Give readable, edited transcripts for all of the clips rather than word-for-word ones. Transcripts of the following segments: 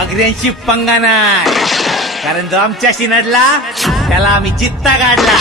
आग्र्यांशी पंगा नाही, कारण जो आमच्याशी नडला त्याला आम्ही चित्ता काढला.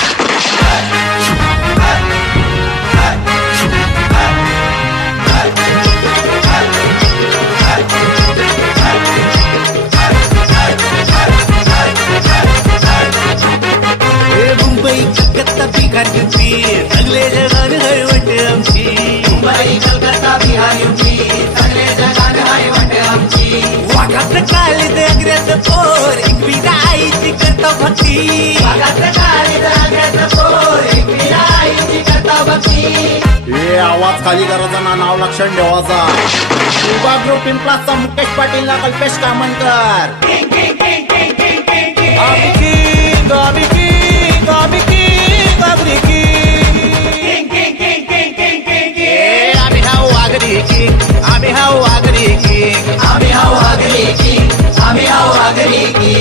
मुंबई कलकत्ता बिहार यूपी सगळे जगान हळवट आमची. मुंबई कलकत्ता बिहार यूपी सगळे जगान हळवट आमची. वाघात काळीज आग्र्याचं पोर एकविरा आईची करता भक्ती. वाघात काळीज आग्र्याचं पोर एकविरा आईची करता भक्ती. हे आवाज खाली करायचा ना, नाव लक्षण ठेवायचा. युवा ग्रुप पिंपळाचा मुकेश पाटीलला कल्पेश कामनकर. आम्ही किंग, आम्ही किंग, आम्ही किंग, आग्री किंग. आम्ही हाऊ आग्री किंग, आम्ही हाऊ आग्री किंग. आम्ही हाऊ आगरी की, आम्ही हाऊ आगरी की.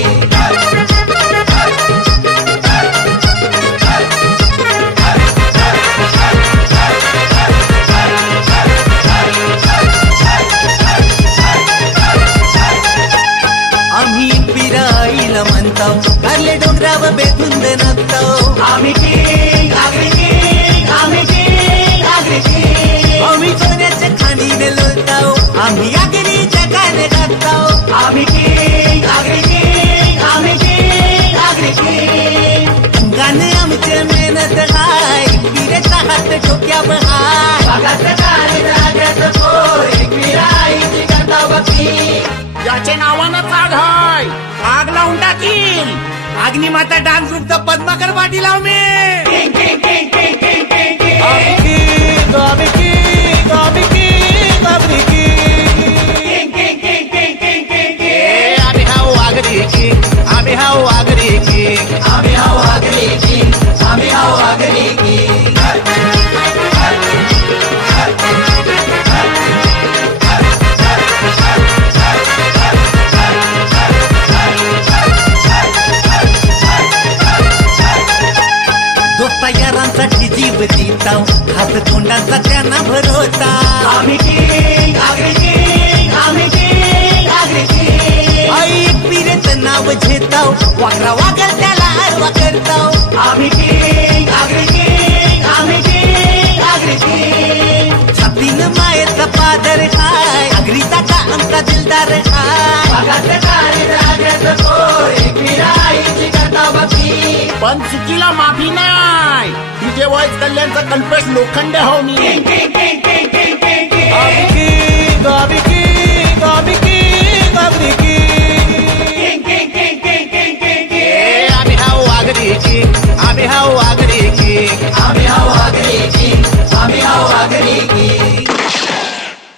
आम्ही पिराईला म्हणताव, कारले डोंगरावर बेधुंद नसताव. आम्ही किंग, आगरी किंग, आम्ही किंग, आगरी किंग. आम्ही सोन्याच्या खाणीने लोळताव, आम्ही आगरी जगाने गाताव. आम्ही किंग, आगरी किंग, आम्ही किंग, आगरी किंग. गाणं आमचे मेहनत हाय, पिरेचा हात डोक्यावर हाय. वाघात काळीज आग्र्याचं पोर एकविरा आईची करता भक्ती. याचे नावानं आग हाय, आग लावून टाकील. अग्निमाता डान्स ग्रुपचा पद्माकर पाटील आम्ही. King, king, king, king, king, king, king. आम्ही किंग, आम्ही किंग, आम्ही king, Agri king. King, king, king, king, king, king. आम्ही हाऊ आग्री किंग, आम्ही हाऊ आग्री किंग. आम्ही हाऊ आगरी की, आम्ही हाऊ आगरी की. दोस्ता यारांसाठी जीव देताव, हात तोंडाचा त्यांना भरोसा. आम्ही किंग, आगरी किंग, आम्ही किंग, आगरी किंग. आई पिरेचं नाव घेताव, वाकरा वागल त्याला आरवा करताव. आम्ही किंग, आगरी किंग, आम्ही किंग, आगरी किंग. छातीनं मायेचा पादर हाय, आगरीचा का आमचा दिलदार हाय. वाघात काळीज आग्र्याचं पोर एकविरा आईची करता भक्ती. पण चुकीला माफी नाही. तुझे वयस कल्याणचा कल्पेश लोखंडे हो मी. King, king, king, king, king, king, king. आम्ही किंग, आम्ही किंग, आम्ही king, Agri king. King, king, king, king, king, king. आम्ही हाऊ आग्री किंग, आम्ही हाऊ आग्री किंग. आम्ही हाऊ आगरी की, आम्ही हाऊ आगरी की.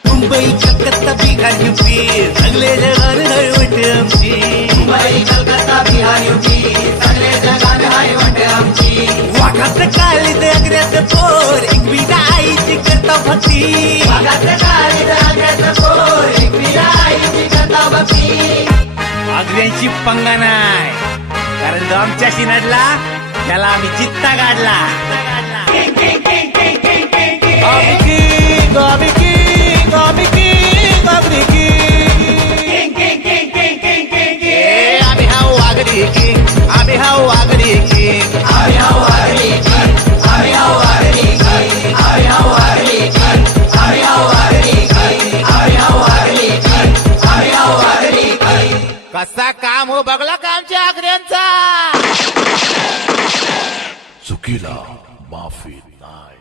मुंबई कलकत्ता बिहार यूपी सगळे जगान हळवट आमची. मुंबई कलकत्ता बिहार यूपी सगळे जगान हळवट आमची. वाघात काळीज आग्र्याचं पोर एकविरा आईची करता भक्ती. वाघात काळीज आग्र्याचं पोर एकविरा आईची करता भक्ती. आग्र्यांशी पंगा नाही, कारण जो आमच्याशी नडला त्याला आम्ही चित्ता काढला. King, king, king, king, king, king, king. आम्ही किंग, आम्ही किंग, आम्ही king, Agri king. King, king, king, king, king, king, king. आम्ही हाऊ आग्री किंग, आम्ही हाऊ आग्री किंग. आम्ही हाऊ आगरी की, आम्ही हाऊ आगरी की. आम्ही हाऊ आगरी की, आम्ही हाऊ आगरी की. आम्ही हाऊ आगरी की, आम्ही हाऊ आगरी की. कसा काम हो बघला का आमच्या आग्र्यांचा. चुकीला माफी नाही.